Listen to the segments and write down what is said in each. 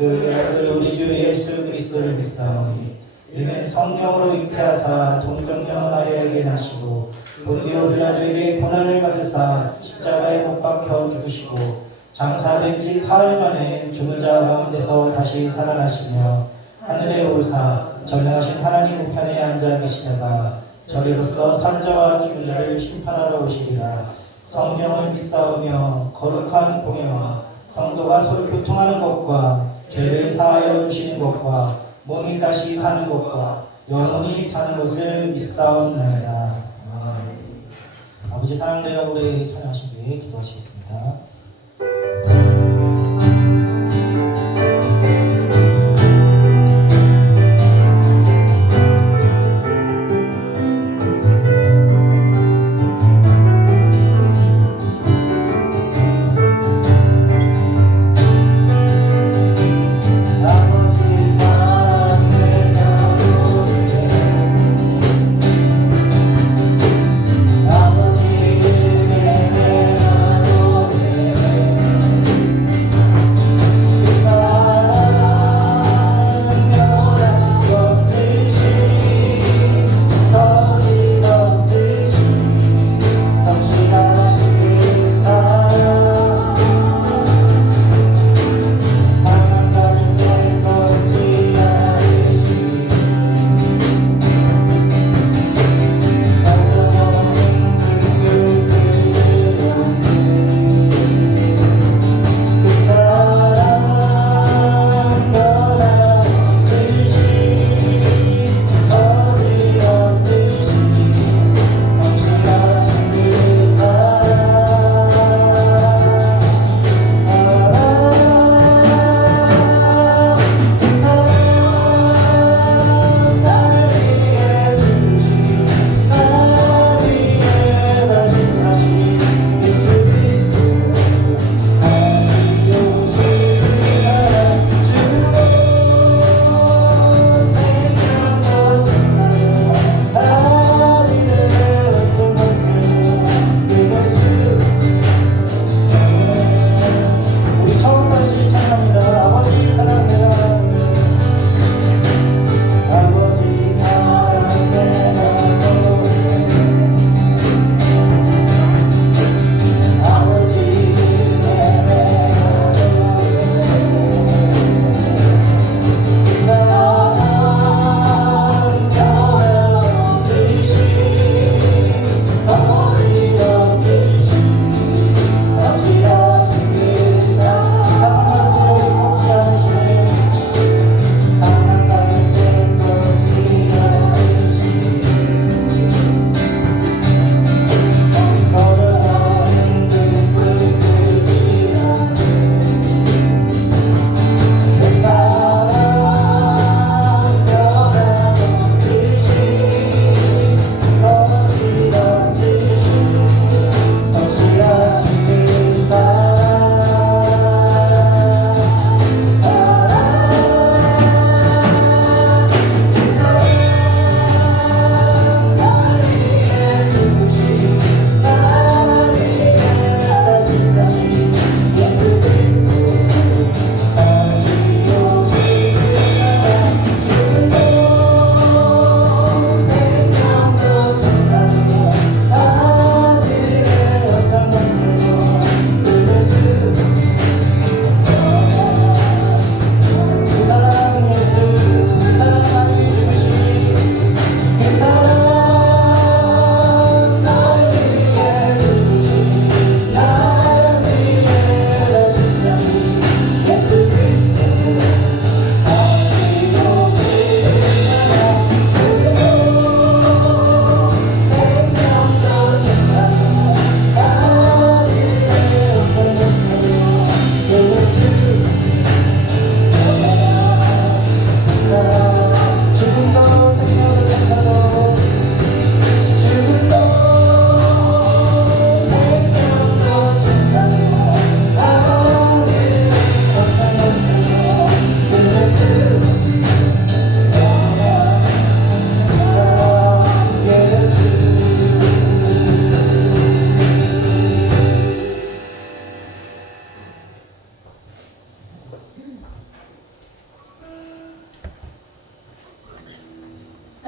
그 우리 주 예수 그리스도를 믿사오니 이는 성령으로 잉태하사 동정녀 마리아에게 나시고 본디오 빌라도에게 고난을 받으사 십자가에 못 박혀 죽으시고 장사된 지 사흘 만에 죽은 자 가운데서 다시 살아나시며 하늘에 오르사 전능하신 하나님 우편에 앉아 계시다가 저리로서 산자와 죽은 자를 심판하러 오시리라. 성령을 믿사오며 거룩한 공예와 성도가 서로 교통하는 것과 죄를 사하여 주시는 것과 몸이 다시 사는 것과 영원히 사는 것을 믿사옵나이다. 아버지 사랑되어 우리 찬양하신 뒤에 기도하시겠습니다. 아버지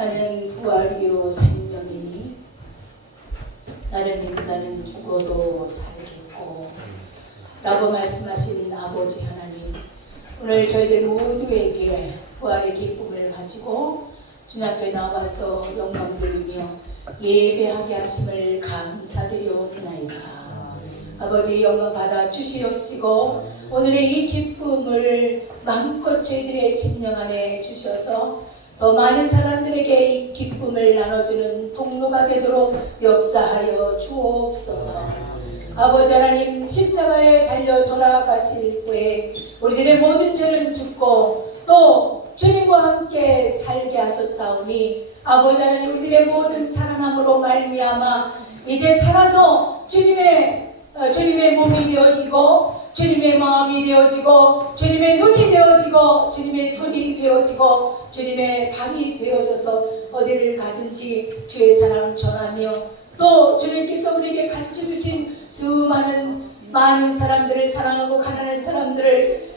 나는 부활이요 생명이니 나를 믿는 자는 죽어도 살겠고 라고 말씀하신 아버지 하나님, 오늘 저희들 모두에게 부활의 기쁨을 가지고 주님 앞에 나와서 영광 돌리며 예배하게 하심을 감사드리옵나이다. 아버지 영광 받아 주시옵시고 오늘의 이 기쁨을 마음껏 저희들의 심령 안에 주셔서 더 많은 사람들에게 이 기쁨을 나눠주는 통로가 되도록 역사하여 주옵소서. 아버지 하나님, 십자가에 달려 돌아가실 때 우리들의 모든 죄는 죽고 또 주님과 함께 살게 하셨사오니 아버지 하나님, 우리들의 모든 살아남으로 말미암아 이제 살아서 주님의 몸이 되어지고 주님의 마음이 되어지고 주님의 눈이 되어지고 주님의 손이 되어지고 주님의 발이 되어져서 어디를 가든지 주의 사랑 전하며 또 주님께서 우리에게 가르쳐주신 많은 사람들을 사랑하고 가난한 사람들을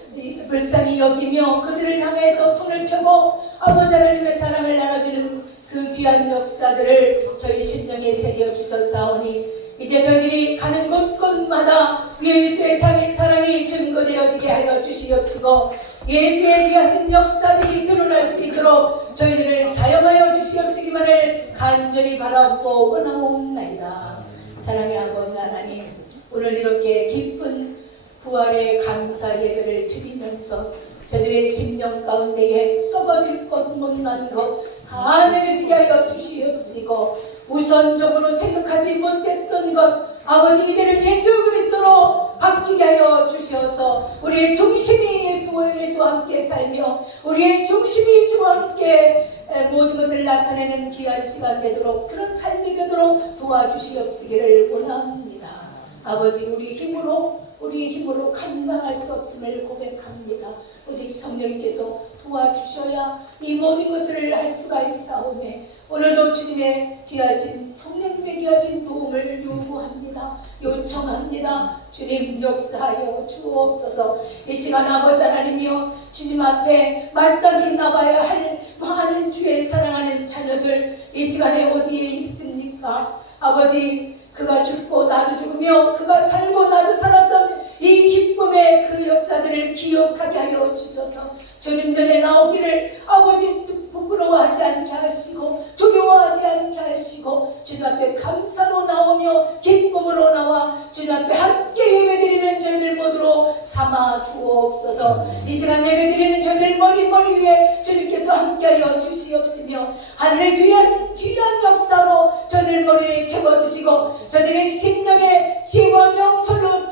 불쌍히 여기며 그들을 향해서 손을 펴고 아버지 하나님의 사랑을 나눠주는 그 귀한 역사들을 저희 심령에 새겨주셨사오니 이제 저희들이 가는 곳곳마다 예수의 사랑이 증거되어지게 하여 주시옵시고 예수의 귀하신 역사들이 드러날 수 있도록 저희들을 사용하여 주시옵시기만을 간절히 바라옵고 원하옵나이다. 사랑의 아버지 하나님, 오늘 이렇게 기쁜 부활의 감사 예배를 드리면서 저희들의 심령 가운데에 썩어질 것 못난 것 다 내려지게 하여 주시옵시고 우선적으로 생각하지 못했던 것 아버지 이제는 예수 그리스도로 바뀌게 하여 주셔서 우리의 중심이 예수와 함께 살며 우리의 중심이 주와 함께 모든 것을 나타내는 귀한 시간 되도록 그런 삶이 되도록 도와주시옵시기를 원합니다. 아버지 우리 힘으로 감당할 수 없음을 고백합니다. 오직 성령님께서 도와주셔야 이 모든 것을 할 수가 있사오매 오늘도 주님의 귀하신 성령님의 귀하신 도움을 요구합니다. 요청합니다. 주님 역사하여 주옵소서. 이 시간 아버지 하나님이여 주님 앞에 마땅히 나가야 할 많은 주의 사랑하는 자녀들 이 시간에 어디에 있습니까? 아버지 그가 죽고 나도 죽으며 그가 살고 나도 살았던 이 기쁨의 그 역사들을 기억하게 하여 주셔서 주님 전에 나오기를 아버지 부끄러워하지 않게 하시고 두려워하지 않게 하시고 주님 앞에 감사로 나오며 기쁨으로 나와 주님 앞에 함께 예배드리는 저희들 모두로 삼아 주옵소서. 이 시간 예배드리는 저희들 머리 위에 주님께서 함께하여 주시옵시며 하늘의 귀한 역사로 저희들 머리에 채워주시고 저희들의 심령에 지혜와 명철로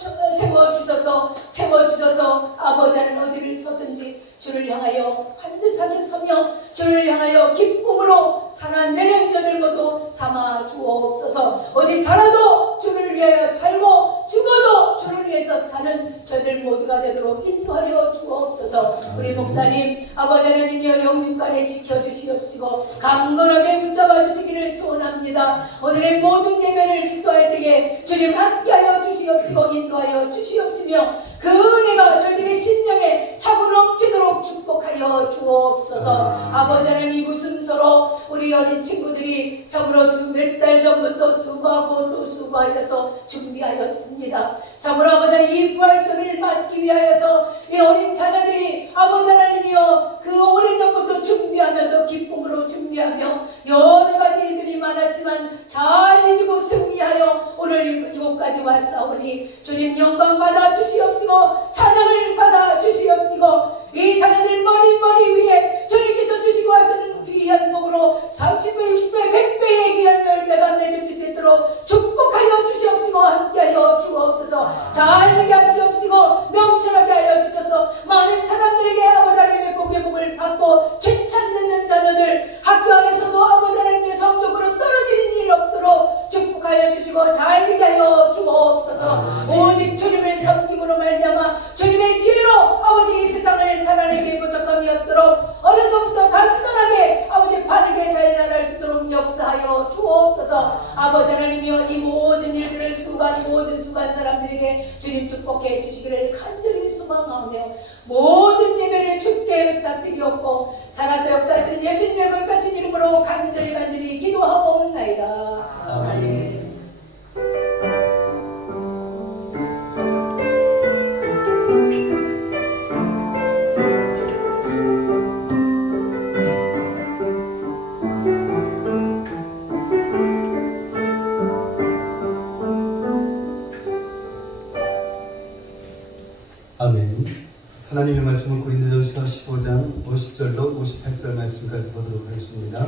채워주셔서 아버지 하나님 어디를 서든지 주를 향하여 반듯하게 서며 주를 향하여 기쁨으로 살아내는 저들 모두 삼아 주옵소서. 오직 살아도 주를 위하여 살고 죽어도 주를 위해서 사는 저들 모두가 되도록 인도하여 주옵소서. 우리 목사님 아버지 하나님이여 영육간에 지켜주시옵시고 강건하게 붙잡아 주시기를 소원합니다. 오늘의 모든 예배를 기도할 때에 주님 함께하여 주시옵시고 인도하여 주시옵시며 그 은혜가 저희들의 심령에 차고 넘치도록 축복하여 주옵소서. 아버지 하나님 이 웃음서로 우리 어린 친구들이 참으로 몇 달 전부터 수고하고 또 수고하여서 준비하였습니다. 참으로 아버지 하나님 이 부활절을 맞기 위하여서 이 어린 자녀들이 아버지 하나님이여 그 오래전부터 준비하면서 기쁨으로 준비하며 여러 가지 일들이 많았지만 잘 이기고 승리하여 오늘 이곳까지 왔사오니 주님 영광 받아 주시옵시고 찬양을 받아 주시옵시고 이 자녀들 머리 위에 주님께서 주시고 하시는 귀한 복으로 30배, 60배, 100배의 귀한 열매가 맺어질 수 있도록 축복하여 주시옵시고 함께하여 주옵소서. 잘되게 하시옵시고 명철하게 하여 주셔서 많은 사람들에게 아버지 하나님의 복을 받고 칭찬 듣는 자녀들 학교 안에서도 아버지 하나님의 성적으로 떨어지는 일 없도록 축복하여 주시고 잘되게 하여 주옵소서. 오직 주님을 섬김으로 말미암아 주님의 지혜로 아버지 이 세상을 살아내기 부족함이 없도록 어려서부터 간단하게 아버지 바르게 잘 나갈 수 있도록 역사하여 주옵소서. 아버지 하나님이여 이 모든 일들을 모든 수고한 사람들에게 주님 축복해 주시기를 간절히 소망하며 모든 예배를 주께 부탁드리옵고 살아서 역사하시는 예수님의 거룩하신 이름으로 간절히 기도하옵나이다. 아멘. 아멘. 하나님의 말씀은 고린도전서 15장 50절로 58절 말씀까지 보도록 하겠습니다.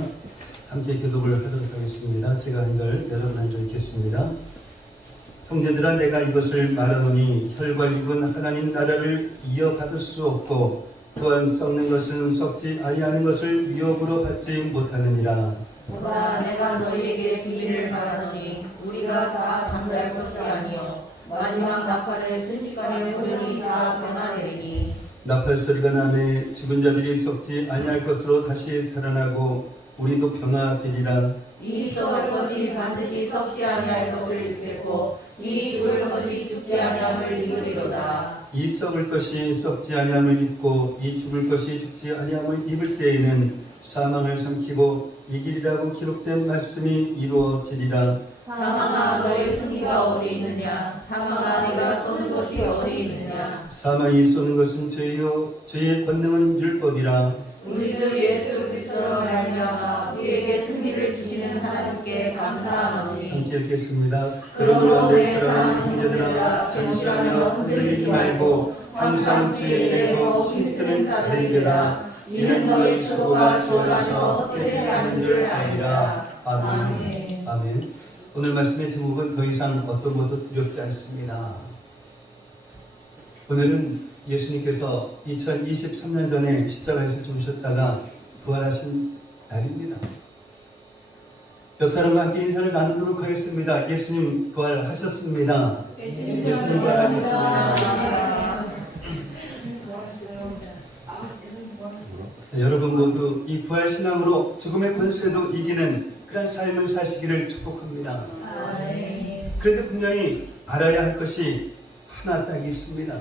함께 기도를 하도록 하겠습니다. 제가 한절 여러분 한절 읽겠습니다. 형제들아 내가 이것을 말하노니 혈과 육은 하나님 나라를 이어받을 수 없고 또한 썩는 것은 썩지 아니하는 것을 위협으로 받지 못하느니라. 보라 내가 너희에게 비밀을 말하노니 우리가 다 잠잘 것이 아니요 마지막 나팔을 순식간에 호련히 다 변화되리니 나팔 소리가 나매 죽은 자들이 썩지 아니할 것으로 다시 살아나고 우리도 변화되리라. 이 썩을 것이 반드시 썩지 아니할 것을 입겠고 이 죽을 것이 죽지 아니함을 입으리로다. 이 썩을 것이 썩지 아니함을 입고 이 죽을 것이 죽지 아니함을 입을 때에는 사망을 삼키고 이기리라고 기록된 말씀이 이루어지리라. 사망아 너의 승리가 어디 있느냐 사망아 네가 쏘는 것이 어디 있느냐. 사망이 쏘는 것은 죄요 죄의 권능은 율법이라. 우리 주 예수 그리스도로 말미암아 우리에게 승리를 주시는 하나님께 감사하노니. 함께 읽겠습니다. 그러므로 내 내 사랑하는 사랑하는 형제들아 전심하며 흔들리지 말고 항상 주의 일에도 힘쓰는 자들이 되라. 이는 너희 수고가 주 안에서 뜻되지 않은 줄 알리라. 아멘. 아멘. 오늘 말씀의 제목은 더 이상 어떤 것도 두렵지 않습니다. 오늘은 예수님께서 2023년 전에 십자가에서 죽으셨다가 부활하신 날입니다. 옆 사람과 함께 인사를 나누도록 하겠습니다. 예수님 부활하셨습니다. 예수님 부활하셨습니다. 여러분 모두 이 부활신앙으로 죽음의 권세도 이기는 그런 삶을 사시기를 축복합니다. 그런데 분명히 알아야 할 것이 하나 딱 있습니다.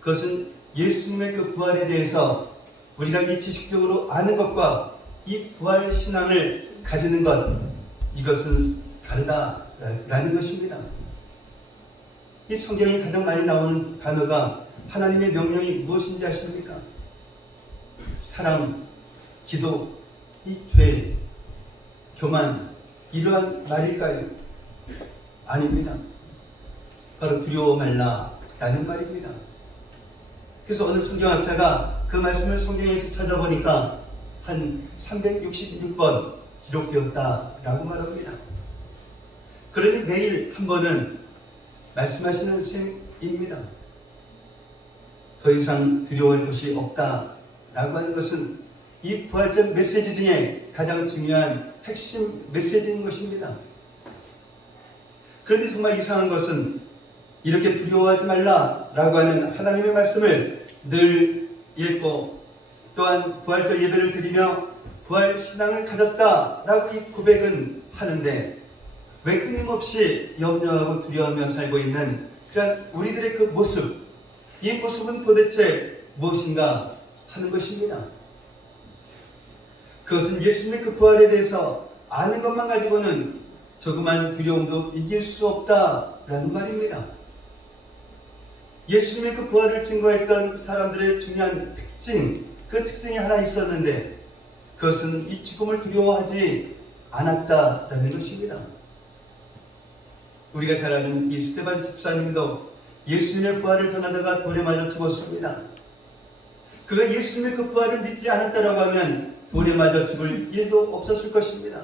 그것은 예수님의 그 부활에 대해서 우리가 이 지식적으로 아는 것과 이 부활신앙을 가지는 것, 이것은 다르다라는 것입니다. 이 성경에 가장 많이 나오는 단어가 하나님의 명령이 무엇인지 아십니까? 사랑, 기도, 이 죄, 교만, 이러한 말일까요? 아닙니다. 바로 두려워 말라 라는 말입니다. 그래서 어느 성경학자가 그 말씀을 성경에서 찾아보니까 한 366번 기록되었다라고 말합니다. 그러니 매일 한 번은 말씀하시는 셈입니다. 더 이상 두려워할 것이 없다라고 하는 것은 이 부활절 메시지 중에 가장 중요한 핵심 메시지인 것입니다. 그런데 정말 이상한 것은 이렇게 두려워하지 말라라고 하는 하나님의 말씀을 늘 읽고 또한 부활절 예배를 드리며 부활 신앙을 가졌다라고 이 고백은 하는데 왜 끊임없이 염려하고 두려워하며 살고 있는 그런 우리들의 그 모습, 이 모습은 도대체 무엇인가 하는 것입니다. 그것은 예수님의 그 부활에 대해서 아는 것만 가지고는 조그만 두려움도 이길 수 없다라는 말입니다. 예수님의 그 부활을 증거했던 사람들의 중요한 특징, 그 특징이 하나 있었는데 그것은 이 죽음을 두려워하지 않았다라는 것입니다. 우리가 잘 아는 이 스데반 집사님도 예수님의 부활을 전하다가 돌에 맞아 죽었습니다. 그가 예수님의 그 부활을 믿지 않았다라고 하면 돌에 맞아 죽을 일도 없었을 것입니다.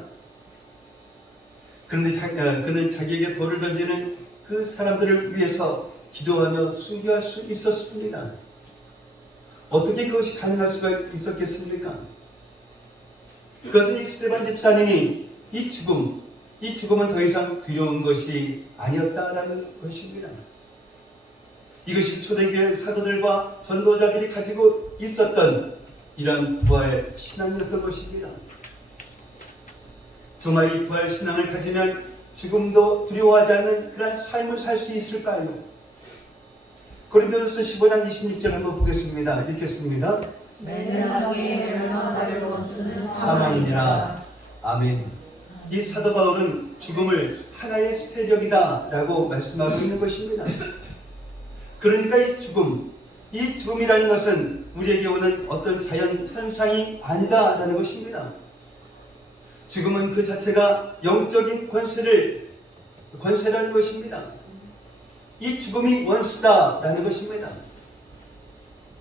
그런데 그는 자기에게 돌을 던지는 그 사람들을 위해서 기도하며 순교할 수 있었습니다. 어떻게 그것이 가능할 수가 있었겠습니까? 그것은 이 스데반 집사님이 이 죽음은 더 이상 두려운 것이 아니었다라는 것입니다. 이것이 초대교회 사도들과 전도자들이 가지고 있었던 이러한 부활 신앙이었던 것입니다. 정말 이 부활 신앙을 가지면 죽음도 두려워하지 않는 그런 삶을 살 수 있을까요? 고린도전서 15장 26절 한번 보겠습니다. 읽겠습니다. 멸망하게 멸망받을 원수는 사망이니라. 아멘. 이 사도 바울은 죽음을 하나의 세력이다 라고 말씀하고 있는 것입니다. 그러니까 이 죽음이라는 것은 우리에게 오는 어떤 자연 현상이 아니다라는 것입니다. 죽음은 그 자체가 영적인 권세라는 것입니다. 이 죽음이 원수다라는 것입니다.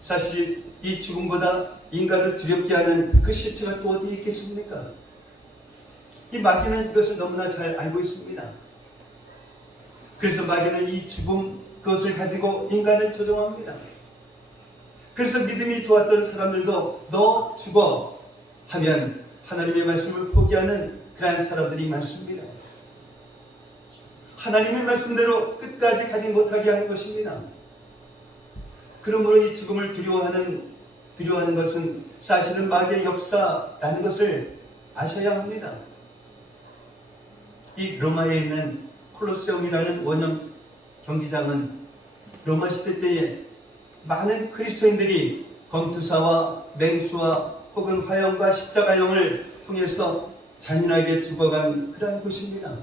사실 이 죽음보다 인간을 두렵게 하는 그 실체가 또 어디 있겠습니까? 이 마귀는 이것을 너무나 잘 알고 있습니다. 그래서 마귀는 이 죽음 그것을 가지고 인간을 조종합니다. 그래서 믿음이 좋았던 사람들도 너 죽어 하면 하나님의 말씀을 포기하는 그러한 사람들이 많습니다. 하나님의 말씀대로 끝까지 가지 못하게 하는 것입니다. 그러므로 이 죽음을 두려워하는 것은 사실은 마귀의 역사라는 것을 아셔야 합니다. 이 로마에 있는 콜로세움이라는 원형 경기장은 로마 시대 때에 많은 그리스도인들이 검투사와 맹수와 혹은 화형과 십자가형을 통해서 잔인하게 죽어간 그러한 곳입니다.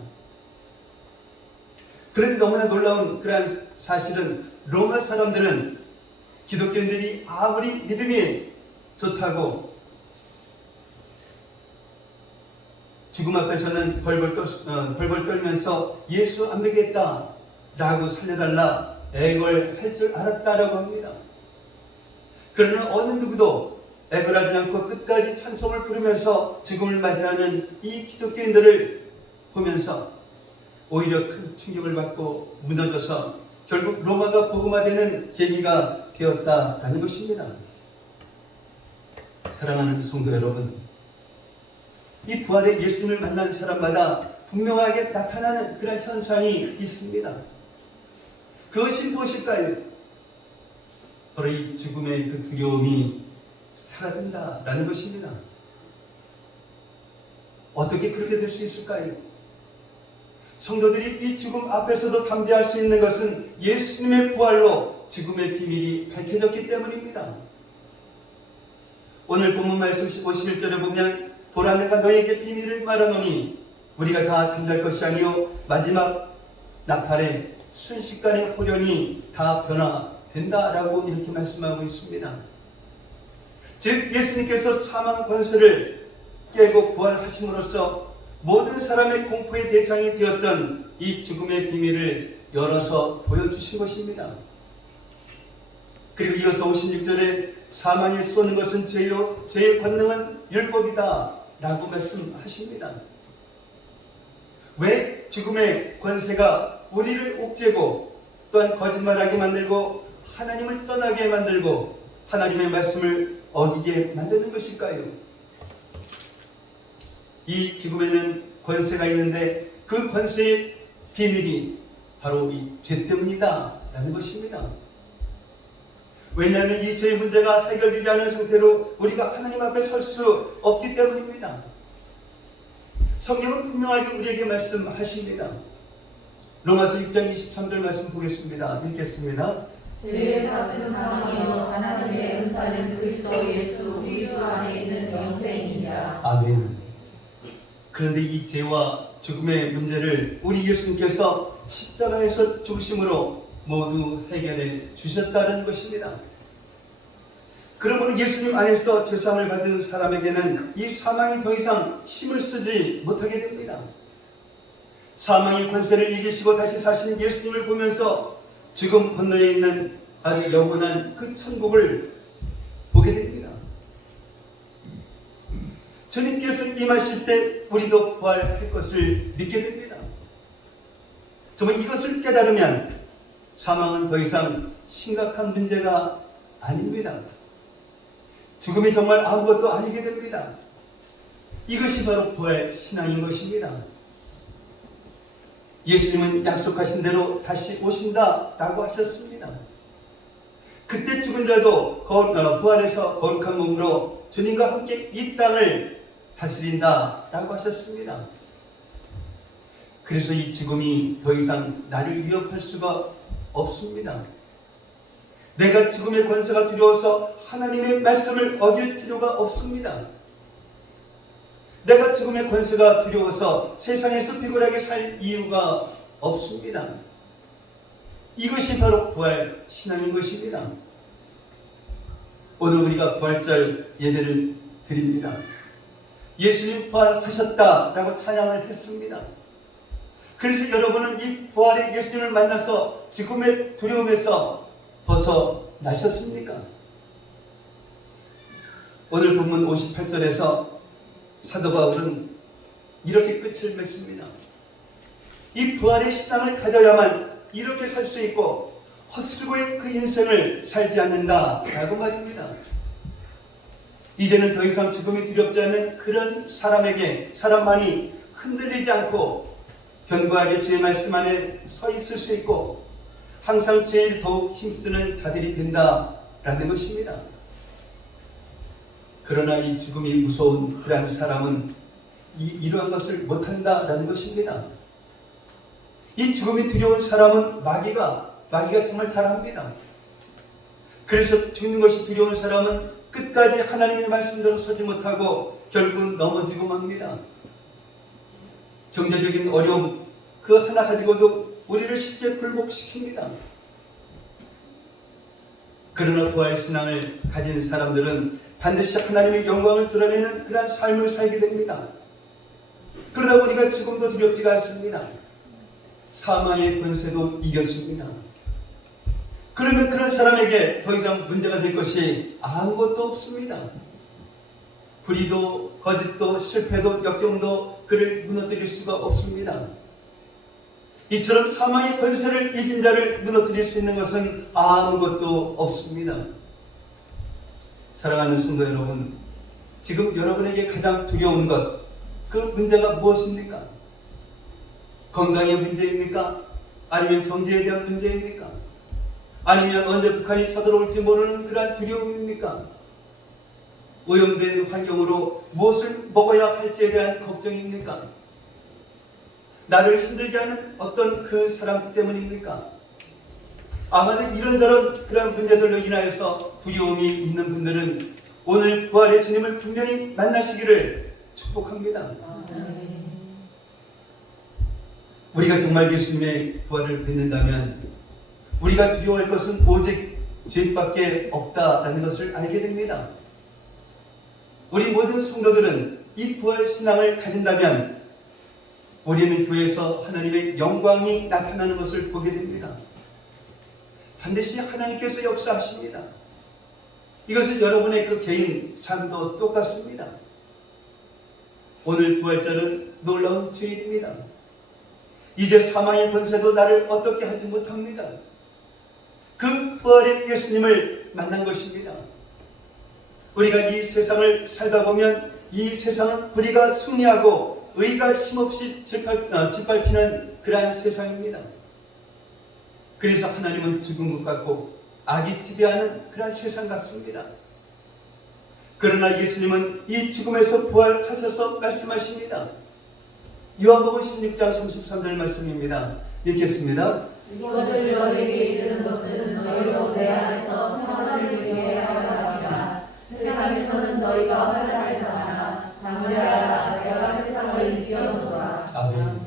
그런데 너무나 놀라운 그러한 사실은 로마 사람들은 기독교인들이 아무리 믿음이 좋다고 죽음 앞에서는 벌벌 떨면서 예수 안 믿겠다 라고 살려달라 애걸할 줄 알았다라고 합니다. 그러나 어느 누구도 애걸하지 않고 끝까지 찬송을 부르면서 죽음을 맞이하는 이 기독교인들을 보면서 오히려 큰 충격을 받고 무너져서 결국 로마가 복음화되는 계기가 되었다라는 것입니다. 사랑하는 성도 여러분, 이 부활의 예수님을 만나는 사람마다 분명하게 나타나는 그런 현상이 있습니다. 그것이 무엇일까요? 바로 이 죽음의 그 두려움이 사라진다라는 것입니다. 어떻게 그렇게 될 수 있을까요? 성도들이 이 죽음 앞에서도 담대할 수 있는 것은 예수님의 부활로 죽음의 비밀이 밝혀졌기 때문입니다. 오늘 본문 말씀 51절에 보면 보라 내가 너에게 비밀을 말하노니 우리가 다 잠잘 것이 아니요 마지막 나팔에 순식간에 호련히 다 변화된다라고 이렇게 말씀하고 있습니다. 즉 예수님께서 사망 권세를 깨고 부활하심으로써 모든 사람의 공포의 대상이 되었던 이 죽음의 비밀을 열어서 보여주신 것입니다. 그리고 이어서 56절에 사망에 쏘는 것은 죄요 죄의 권능은 율법이다 라고 말씀하십니다. 왜 죽음의 권세가 우리를 옥죄고 또한 거짓말하게 만들고 하나님을 떠나게 만들고 하나님의 말씀을 어기게 만드는 것일까요? 이 죽음에는 권세가 있는데 그 권세의 비밀이 바로 이 죄 때문이다 라는 것입니다. 왜냐하면 이 죄의 문제가 해결되지 않은 상태로 우리가 하나님 앞에 설 수 없기 때문입니다. 성경은 분명하게 우리에게 말씀하십니다. 로마서 6장 23절 말씀 보겠습니다. 읽겠습니다. 죄의 삭은 사망이요 하나님의 은사는 그리스도 예수 우리 주 안에 있는 영생이니라. 아멘. 그런데 이 죄와 죽음의 문제를 우리 예수님께서 십자가에서 죽으심으로 모두 해결해 주셨다는 것입니다. 그러므로 예수님 안에서 죄사함을 받은 사람에게는 이 사망이 더 이상 힘을 쓰지 못하게 됩니다. 사망의 권세를 이기시고 다시 사신 예수님을 보면서 죽음 건너에 있는 아주 영원한 그 천국을 보게 됩니다. 주님께서 임하실 때 우리도 부활할 것을 믿게 됩니다. 정말 이것을 깨달으면 사망은 더 이상 심각한 문제가 아닙니다. 죽음이 정말 아무것도 아니게 됩니다. 이것이 바로 부활 신앙인 것입니다. 예수님은 약속하신 대로 다시 오신다라고 하셨습니다. 그때 죽은 자도 부활해서 거룩한 몸으로 주님과 함께 이 땅을 다스린다라고 하셨습니다. 그래서 이 죽음이 더 이상 나를 위협할 수가 없습니다. 내가 죽음의 권세가 두려워서 하나님의 말씀을 어길 필요가 없습니다. 내가 죽음의 권세가 두려워서 세상에서 비굴하게 살 이유가 없습니다. 이것이 바로 부활 신앙인 것입니다. 오늘 우리가 부활절 예배를 드립니다. 예수님 부활하셨다라고 찬양을 했습니다. 그래서 여러분은 이 부활의 예수님을 만나서 죽음의 두려움에서 벗어나셨습니까? 오늘 본문 58절에서 사도 바울은 이렇게 끝을 맺습니다. 이 부활의 신앙을 가져야만 이렇게 살 수 있고 헛수고의 그 인생을 살지 않는다라고 말입니다. 이제는 더 이상 죽음이 두렵지 않는 그런 사람만이 흔들리지 않고 견고하게 주의 말씀 안에 서 있을 수 있고 항상 주의 일을 더욱 힘쓰는 자들이 된다라는 것입니다. 그러나 이 죽음이 무서운 그런 사람은 이러한 것을 못한다라는 것입니다. 이 죽음이 두려운 사람은 마귀가 정말 잘합니다. 그래서 죽는 것이 두려운 사람은 끝까지 하나님의 말씀대로 서지 못하고 결국은 넘어지고 맙니다. 경제적인 어려움 그 하나 가지고도 우리를 쉽게 굴복시킵니다. 그러나 부활신앙을 가진 사람들은 반드시 하나님의 영광을 드러내는 그러한 삶을 살게 됩니다. 그러다 보니까 죽음도 두렵지가 않습니다. 사망의 권세도 이겼습니다. 그러면 그런 사람에게 더 이상 문제가 될 것이 아무것도 없습니다. 불의도 거짓도 실패도 역경도 그를 무너뜨릴 수가 없습니다. 이처럼 사망의 권세를 이긴 자를 무너뜨릴 수 있는 것은 아무것도 없습니다. 사랑하는 성도 여러분, 지금 여러분에게 가장 두려운 것, 그 문제가 무엇입니까? 건강의 문제입니까? 아니면 경제에 대한 문제입니까? 아니면 언제 북한이 쳐들어올지 모르는 그러한 두려움입니까? 오염된 환경으로 무엇을 먹어야 할지에 대한 걱정입니까? 나를 힘들게 하는 어떤 그 사람 때문입니까? 아마도 이런저런 그런 문제들로 인하여서 두려움이 있는 분들은 오늘 부활의 주님을 분명히 만나시기를 축복합니다. 우리가 정말 예수님의 부활을 믿는다면 우리가 두려워할 것은 오직 죄밖에 없다라는 것을 알게 됩니다. 우리 모든 성도들은 이 부활 신앙을 가진다면 우리는 교회에서 하나님의 영광이 나타나는 것을 보게 됩니다. 반드시 하나님께서 역사하십니다. 이것은 여러분의 그 개인 삶도 똑같습니다. 오늘 부활절은 놀라운 주일입니다. 이제 사망의 권세도 나를 어떻게 하지 못합니다. 그 부활의 예수님을 만난 것입니다. 우리가 이 세상을 살다 보면 이 세상은 불의가 승리하고 의가 힘없이 짓밟히는 그러한 세상입니다. 그래서 하나님은 죽은 것 같고 악이 지배하는 그러한 세상 같습니다. 그러나 예수님은 이 죽음에서 부활하셔서 말씀하십니다. 요한복음 16장 33절 말씀입니다. 읽겠습니다. 이것을 너희에게 이르는 것은 너희로 내 안에서 평안을 누리게 하려 함이라. 세상에서는 너희가 환난을 당하나 담대하라. 내가 세상을 이겨놓노라. 아멘.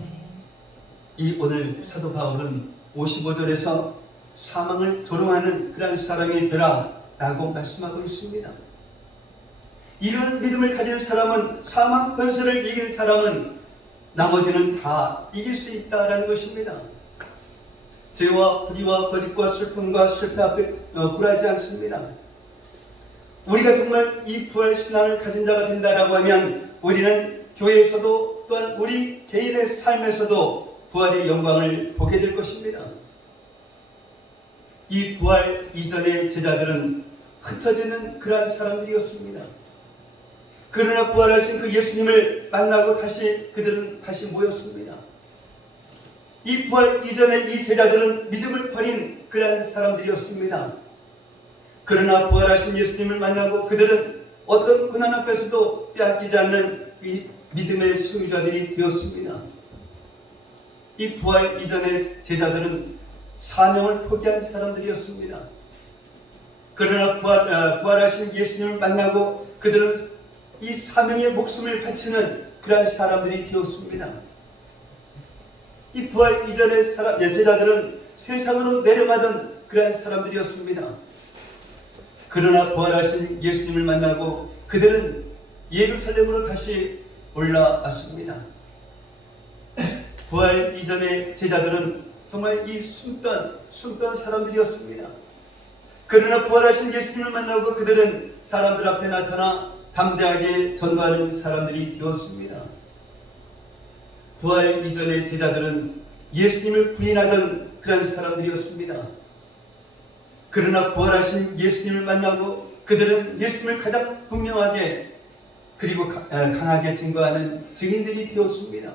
이 오늘 사도 바울은 55절에서 사망을 조롱하는 그런 사람이 되라 라고 말씀하고 있습니다. 이런 믿음을 가진 사람은, 사망 권세를 이긴 사람은 나머지는 다 이길 수 있다라는 것입니다. 죄와 불의와 거짓과 슬픔과 실패 앞에 굴하지 않습니다. 우리가 정말 이 부활 신앙을 가진 자가 된다라고 하면 우리는 교회에서도 또한 우리 개인의 삶에서도 부활의 영광을 보게 될 것입니다. 이 부활 이전의 제자들은 흩어지는 그러한 사람들이었습니다. 그러나 부활하신 그 예수님을 만나고 그들은 다시 모였습니다. 이 부활 이전의 이 제자들은 믿음을 버린 그러한 사람들이었습니다. 그러나 부활하신 예수님을 만나고 그들은 어떤 고난 앞에서도 빼앗기지 않는 이 믿음의 소유자들이 되었습니다. 이 부활 이전의 제자들은 사명을 포기한 사람들이었습니다. 그러나 부활하신 예수님을 만나고 그들은 이 사명의 목숨을 바치는 그러한 사람들이 되었습니다. 이 부활 이전의 제자들은 세상으로 내려가던 그러한 사람들이었습니다. 그러나 부활하신 예수님을 만나고 그들은 예루살렘으로 다시 올라왔습니다. 부활 이전의 제자들은 정말 이 숨던 사람들이었습니다. 그러나 부활하신 예수님을 만나고 그들은 사람들 앞에 나타나 담대하게 전도하는 사람들이 되었습니다. 부활 이전의 제자들은 예수님을 부인하던 그런 사람들이었습니다. 그러나 부활하신 예수님을 만나고 그들은 예수님을 가장 분명하게 그리고 강하게 증거하는 증인들이 되었습니다.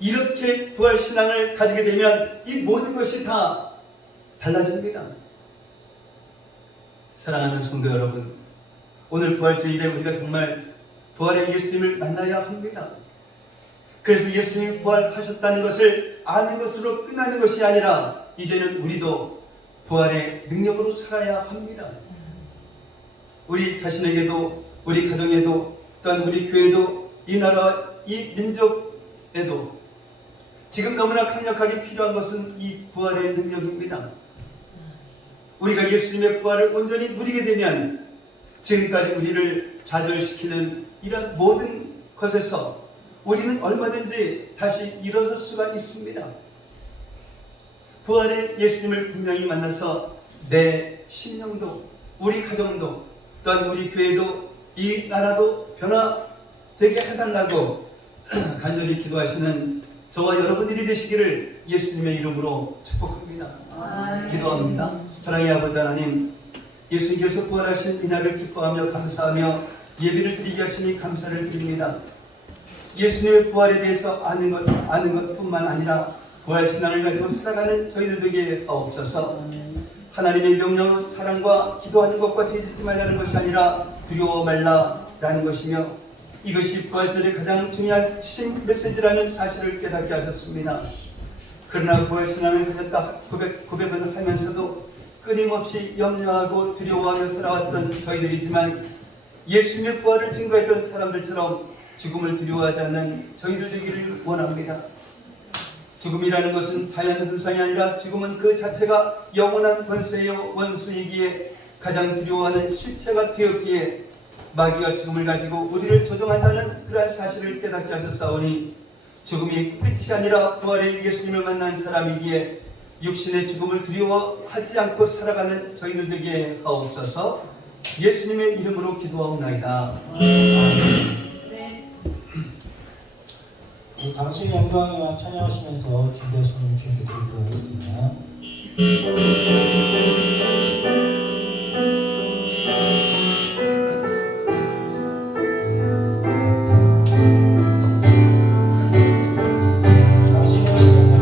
이렇게 부활신앙을 가지게 되면 이 모든 것이 다 달라집니다. 사랑하는 성도 여러분, 오늘 부활주일에 우리가 정말 부활의 예수님을 만나야 합니다. 그래서 예수님이 부활하셨다는 것을 아는 것으로 끝나는 것이 아니라 이제는 우리도 부활의 능력으로 살아야 합니다. 우리 자신에게도, 우리 가정에도, 또한 우리 교회도, 이 나라, 이 민족에도 지금 너무나 강력하게 필요한 것은 이 부활의 능력입니다. 우리가 예수님의 부활을 온전히 누리게 되면 지금까지 우리를 좌절시키는 이런 모든 것에서 우리는 얼마든지 다시 일어설 수가 있습니다. 부활의 예수님을 분명히 만나서 내 심령도, 우리 가정도, 또한 우리 교회도, 이 나라도 변화되게 해달라고 간절히 기도하시는 저와 여러분들이 되시기를 예수님의 이름으로 축복합니다. 기도합니다. 사랑의 아버지 하나님, 예수님께서 부활하신 이날을 기뻐하며 감사하며 예배를 드리게 하시니 감사를 드립니다. 예수님의 부활에 대해서 아는 것뿐만 아니라 부활신앙을 가지고 살아가는 저희들 되게 하옵소서. 하나님의 명령은 사랑과 기도하는 것과 죄짓지 말라는 것이 아니라 두려워 말라라는 것이며, 이것이 부활절의 가장 중요한 신 메시지라는 사실을 깨닫게 하셨습니다. 그러나 부활신앙을 가졌다 고백은 하면서도 끊임없이 염려하고 두려워하며 살아왔던 저희들이지만, 예수님의 부활을 증거했던 사람들처럼 죽음을 두려워하지 않는 저희들 되기를 원합니다. 죽음이라는 것은 자연 현상이 아니라 죽음은 그 자체가 영원한 권세요 원수이기에 가장 두려워하는 실체가 되었기에 마귀가 죽음을 가지고 우리를 조종한다는 그러한 사실을 깨닫게 하셨사오니, 죽음이 끝이 아니라 부활의 예수님을 만난 사람이기에 육신의 죽음을 두려워하지 않고 살아가는 저희들 되게 하옵소서. 예수님의 이름으로 기도하옵나이다. 당신의 영광이와 찬양하시면서 준비하시는 주님께 드리도록 하겠습니다. 당신은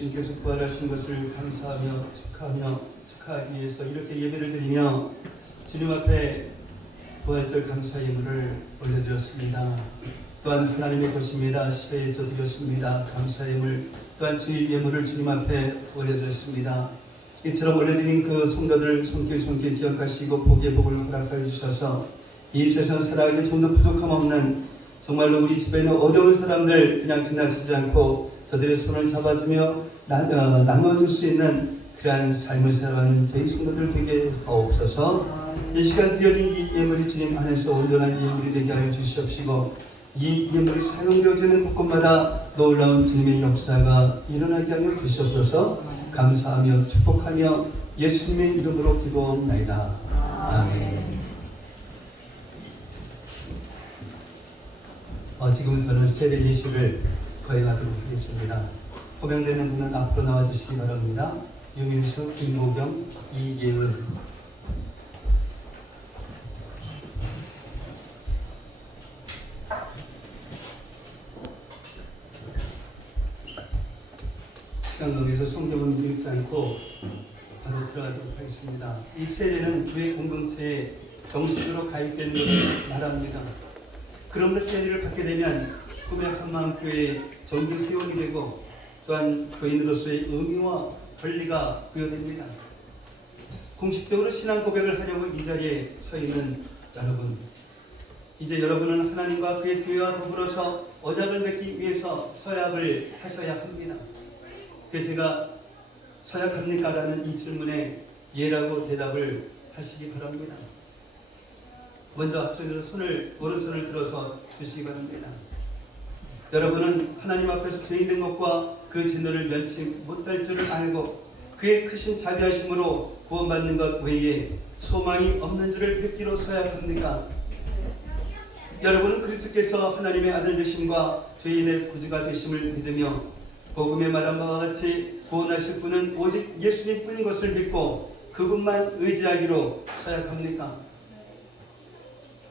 예수님께서 부활하신 것을 감사하며 축하하기 위해서 이렇게 예배를 드리며 주님 앞에 부활절 감사 예물을 올려드렸습니다. 또한 하나님의 것입니다. 시대에 드렸습니다. 감사 예물 또한 주일 예물을 주님 앞에 올려드렸습니다. 이처럼 올려드린 그 성도들 손길 기억하시고 복의 복을 허락하여 주셔서 이 세상 살아가기 좀 더 부족함 없는 정말로 우리 집에 있는 어려운 사람들 그냥 지나치지 않고 저들의 손을 잡아주며 나눠줄 수 있는 그러한 삶을 살아가는 저희 성도들 되게 하옵소서. 이 시간 드려진 이 예물이 주님 안에서 온전한 예물이 되게 하여 주시옵시고 이 예물이 사용되어지는 곳곳마다 놀라운 주님의 역사가 일어나게 하여 주시옵소서. 감사하며 축복하며 예수님의 이름으로 기도하옵나이다. 아멘. 지금은 저는 세례 예식을 거행하도록 하겠습니다. 호명되는 분은 앞으로 나와주시기 바랍니다. 유민수, 김보경, 이예은. 시간 관계에서 성경은 읽지 않고 바로 들어가도록 하겠습니다. 이 세례는 교회 공동체에 정식으로 가입되는 것을 말합니다. 그러므로 세례를 받게 되면 꿈의 한마음교회의 정규 회원이 되고 또한 교인으로서의 의미와 권리가 부여됩니다. 공식적으로 신앙 고백을 하려고 이 자리에 서 있는 여러분, 이제 여러분은 하나님과 그의 교회와 더불어서 언약을 맺기 위해서 서약을 하셔야 합니다. 그래서 제가 서약합니까? 라는 이 질문에 예라고 대답을 하시기 바랍니다. 먼저 앞선으로 오른손을 들어서 주시기 바랍니다. 여러분은 하나님 앞에서 죄인된 것과 그 진노를 면치 못할 줄을 알고 그의 크신 자비하심으로 구원받는 것 외에 소망이 없는 줄을 믿기로 서약합니까? 여러분은 그리스도께서 하나님의 아들 되심과 죄인의 구주가 되심을 믿으며 복음에 말한 바와 같이 구원하실 분은 오직 예수님 뿐인 것을 믿고 그분만 의지하기로 서약합니까?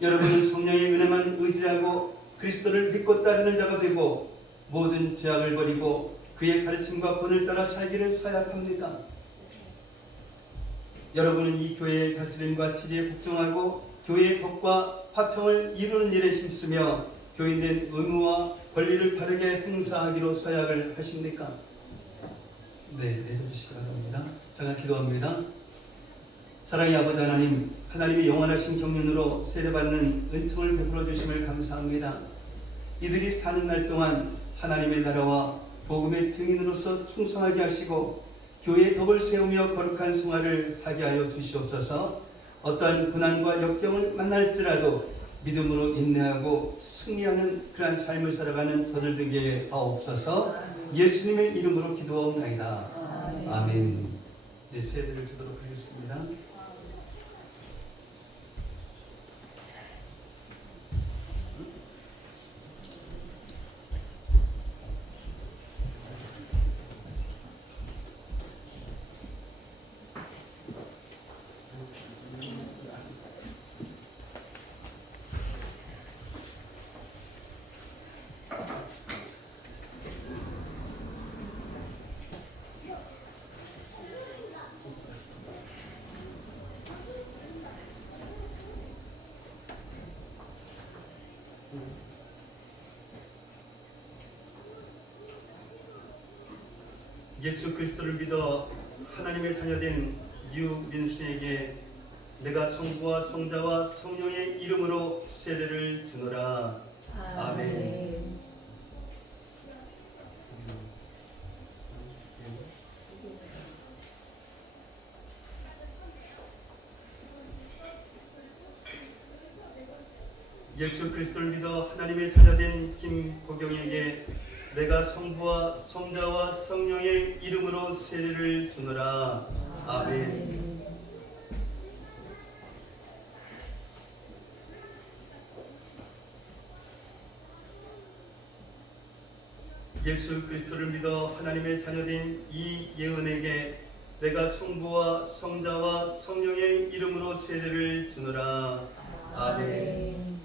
여러분은 성령의 은혜만 의지하고 그리스도를 믿고 따르는 자가 되고 모든 죄악을 버리고 그의 가르침과 본을 따라 살기를 서약합니까? 여러분은 이 교회의 다스림과 치리에 복종하고 교회의 덕과 화평을 이루는 일에 힘쓰며 교인된 의무와 권리를 바르게 행사하기로 서약을 하십니까? 네, 해주시기 바랍니다. 제가 기도합니다. 사랑의 아버지 하나님, 하나님의 영원하신 경륜으로 세례받는 은총을 베풀어 주심을 감사합니다. 이들이 사는 날 동안 하나님의 나라와 복음의 증인으로서 충성하게 하시고 교회의 덕을 세우며 거룩한 생활을 하게 하여 주시옵소서. 어떠한 고난과 역경을 만날지라도 믿음으로 인내하고 승리하는 그러한 삶을 살아가는 저들 되게 하옵소서. 예수님의 이름으로 기도하옵나이다. 아멘. 네, 세례를 주도록 하겠습니다. 예수 그리스도를 믿어 하나님의 자녀된 유민수에게 내가 성부와 성자와 성령의 이름으로 세례를 주노라. 아멘. 예수 그리스도를 믿어 하나님의 자녀된 김보경에게 내가 성부와 성자와 성령의 이름으로 세례를 주노라. 아멘. 예수 그리스도를 믿어 하나님의 자녀된 이예은에게 내가 성부와 성자와 성령의 이름으로 세례를 주노라. 아멘.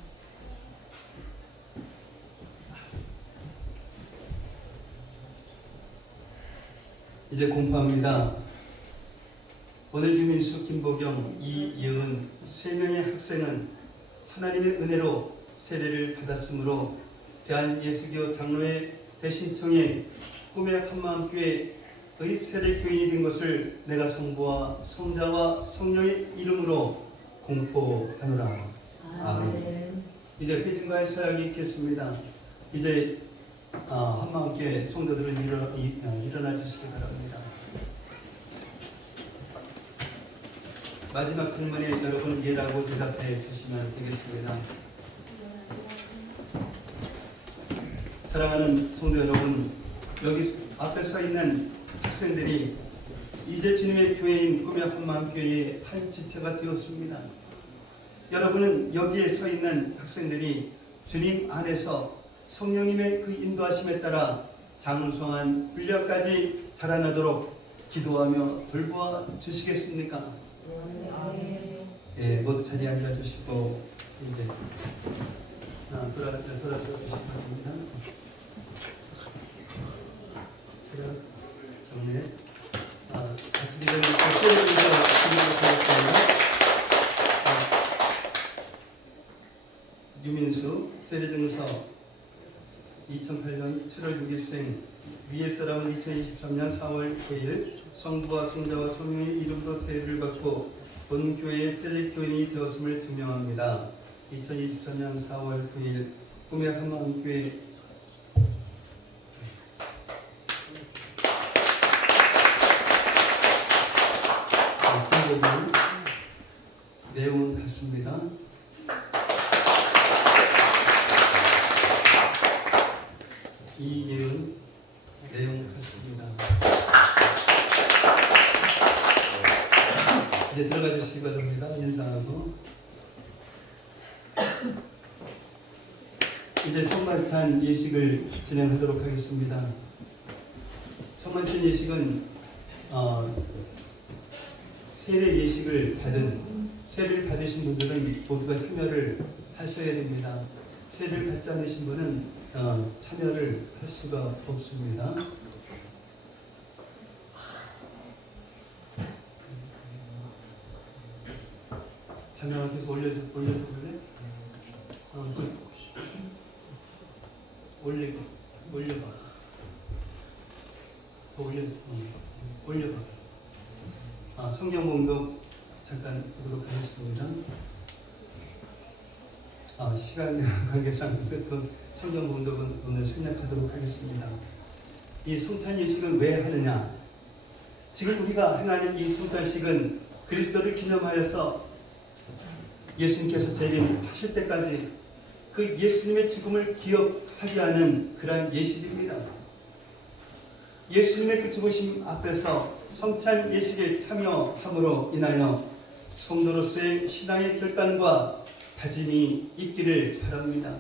이제 공포합니다. 오늘 유민수, 김보경, 이예은 3명의 학생은 하나님의 은혜로 세례를 받았으므로 대한예수교 장로회 대신청에 꿈의 한마음교회의 세례 교인이 된 것을 내가 성부와 성자와 성령의 이름으로 공포하노라. 아멘. 이제 회중과의 서약이 있겠습니다. 이제 한마음교회 성도들은 일어나 주시기 바랍니다. 마지막 질문에 여러분 예라고 대답해 주시면 되겠습니다. 사랑하는 성도 여러분, 여기 앞에 서 있는 학생들이 이제 주님의 교회인 꿈의 한마음교회의 한 지체가 되었습니다. 여러분은 여기에 서 있는 학생들이 주님 안에서 성령님의 그 인도하심에 따라 장성한 분량까지 자라나도록 기도하며 돌보아 주시겠습니까? 예, 모두 자리에 앉아주시고 이제 돌아서 주시기 바랍니다. 제가 정리해 같이 유민수 세례증서 2008년 7월 6일생 위에 사람은 2023년 4월 9일 성부와 성자와 성령의 이름으로 세례를 받고 본 교회의 세례 교인이 되었음을 증명합니다. 2023년 4월 9일 꿈의 한마음교회 내용은 같습니다. 이예은 내용 같습니다. 이제 들어가 주시기 바랍니다. 인사하고 이제 성만찬 예식을 진행하도록 하겠습니다. 성만찬 예식은 세례 예식을 세례를 받으신 분들은 모두가 참여를 하셔야 됩니다. 세례를 받지 않으신 분은 참여를 할 수가 없습니다. 참여하기 위해서 올려줘 볼래? 올려봐. 더 올려봐. 성경 봉독 잠깐 보도록 하겠습니다. 시간 관계상 또 성경 봉독은 오늘 생략하도록 하겠습니다. 이 성찬 예식은 왜 하느냐? 지금 우리가 행하는 이 성찬식은 그리스도를 기념하여서 예수님께서 재림하실 때까지 그 예수님의 죽음을 기억하게 하는 그러한 예식입니다. 예수님의 그 죽으심 앞에서 성찬 예식에 참여함으로 인하여 성도로서의 신앙의 결단과 다짐이 있기를 바랍니다.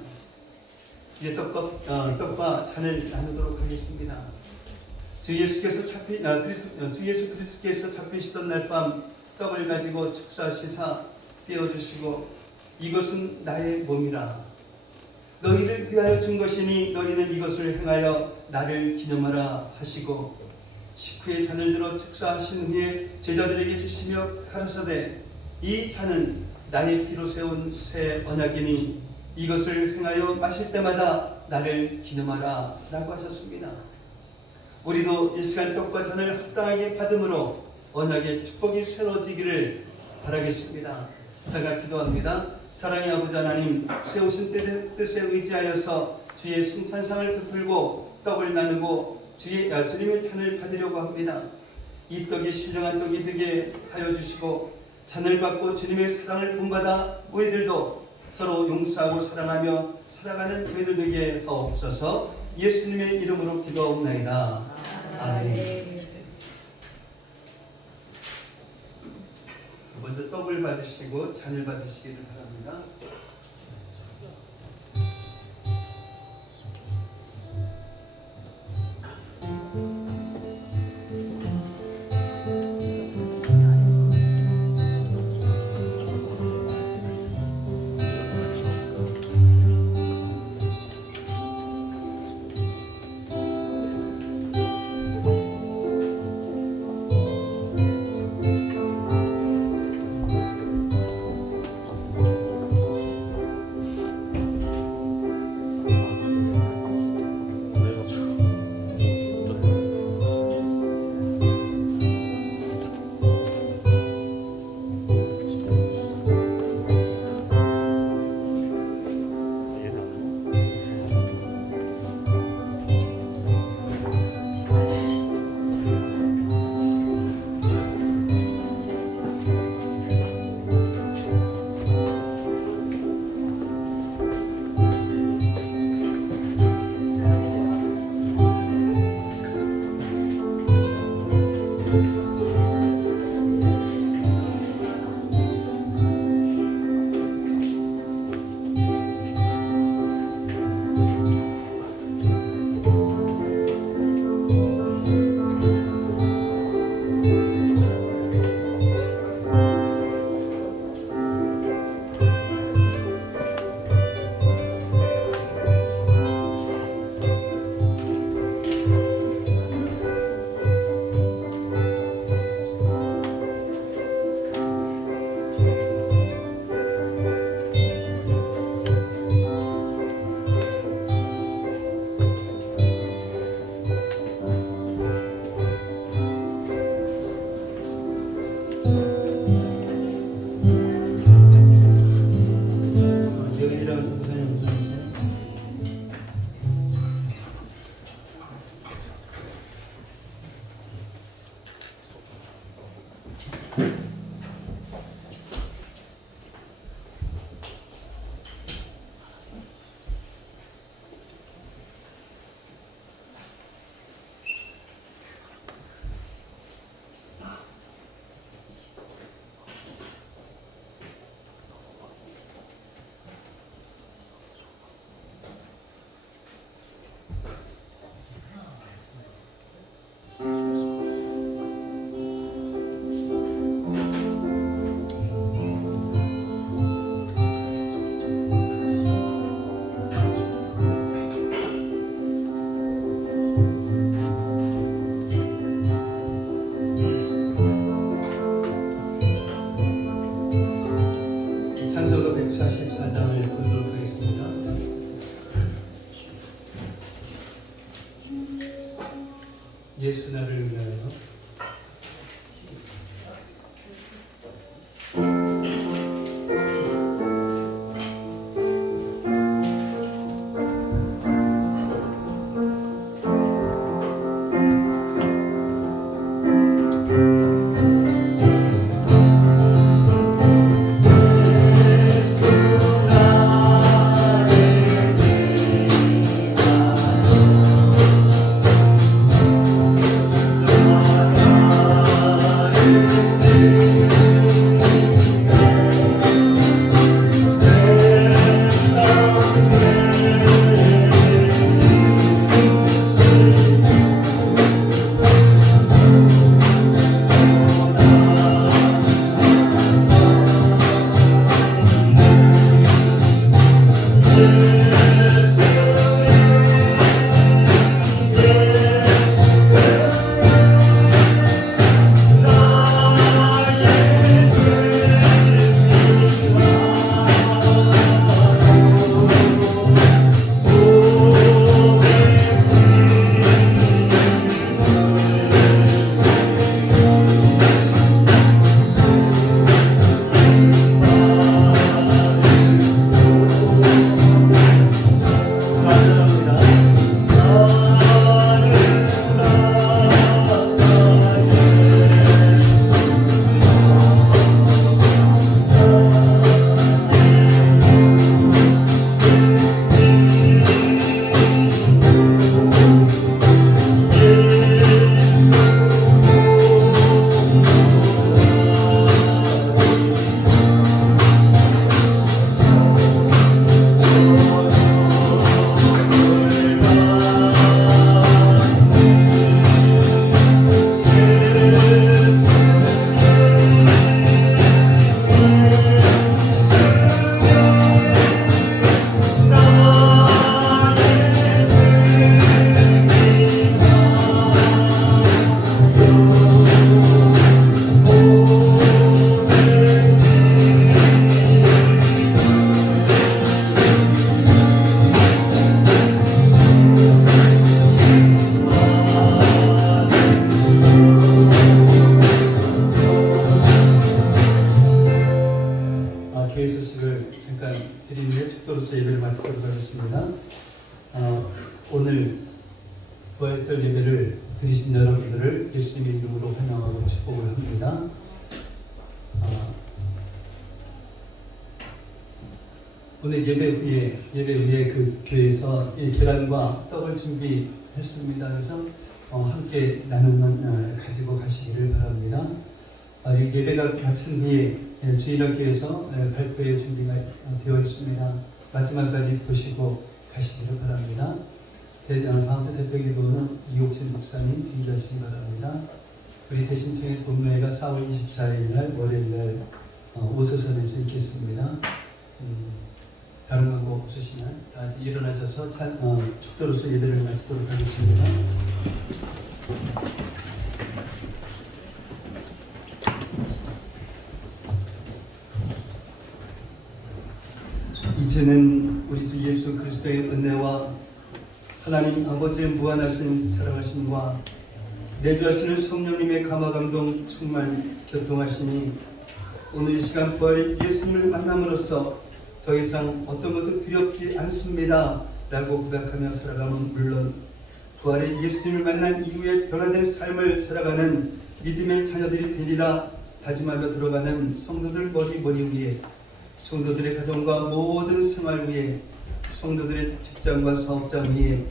이제 떡과 잔을 나누도록 하겠습니다. 주 예수 그리스도께서 잡히시던 날 밤 떡을 가지고 축사시사 떼어주시고 이것은 나의 몸이라 너희를 위하여 준 것이니 너희는 이것을 행하여 나를 기념하라 하시고 식후에 잔을 들어 축사하신 후에 제자들에게 주시며 가라사대 이 잔은 나의 피로 세운 새 언약이니 이것을 행하여 마실 때마다 나를 기념하라 라고 하셨습니다. 우리도 이 시간 떡과 잔을 합당하게 받음으로 언약의 축복이 새로워지기를 바라겠습니다. 제가 기도합니다. 사랑의 아버지 하나님, 세우신 뜻에 의지하여서 주의 성찬상을 베풀고 떡을 나누고 주님의 잔을 받으려고 합니다. 이 떡이 신령한 떡이 되게 하여 주시고 잔을 받고 주님의 사랑을 본받아 우리들도 서로 용서하고 사랑하며 살아가는 저희들 되게 하옵소서. 예수님의 이름으로 기도하옵나이다. 아멘. 먼저 떡을 받으시고 잔을 받으시기를 바랍니다. 순화를 위하여 교회 소식을 잠깐 드린 후에 축도로서 예배를 마치도록 하겠습니다. 오늘 부활절 예배를 드리신 여러분들을 예수님의 이름으로 환영하고 축복을 합니다. 오늘 예배 후에 그 교회에서 계란과 떡을 준비했습니다. 그래서 함께 나눔만 가지고 가시기를 바랍니다. 예배가 마친 후에 주일학교에서 발표회 준비가 되어 있습니다. 마지막까지 보시고 가시기를 바랍니다. 다음 주 대표기도는 이옥천 집사님 준비하시기 바랍니다. 우리 대신청의 본회가 4월 24일 날 월요일 날 오서선에서 있겠습니다. 다른 광고 없으시면 다 일어나셔서 축도로서 예배를 마치도록 하겠습니다. 이제는 우리 주 예수 그리스도의 은혜와 하나님 아버지의 무한하신 사랑하심과 내주하시는 성령님의 감화감동 충만 교통하시니 오늘 이 시간 부활의 예수님을 만남으로써 더 이상 어떤 것도 두렵지 않습니다 라고 고백하며 살아가면 물론 부활의 예수님을 만난 이후에 변화된 삶을 살아가는 믿음의 자녀들이 되리라 다짐하며 들어가는 성도들 머리 위에 성도들의 가정과 모든 생활 위에 성도들의 직장과 사업장 위에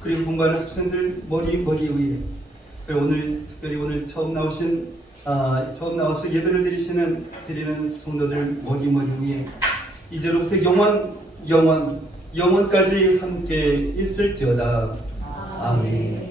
그리고 공부하는 학생들 머리 위에 오늘 특별히 오늘 처음 나와서 예배를 드리는 성도들 머리 위에 이제로부터 영원까지 함께 있을지어다. 아멘.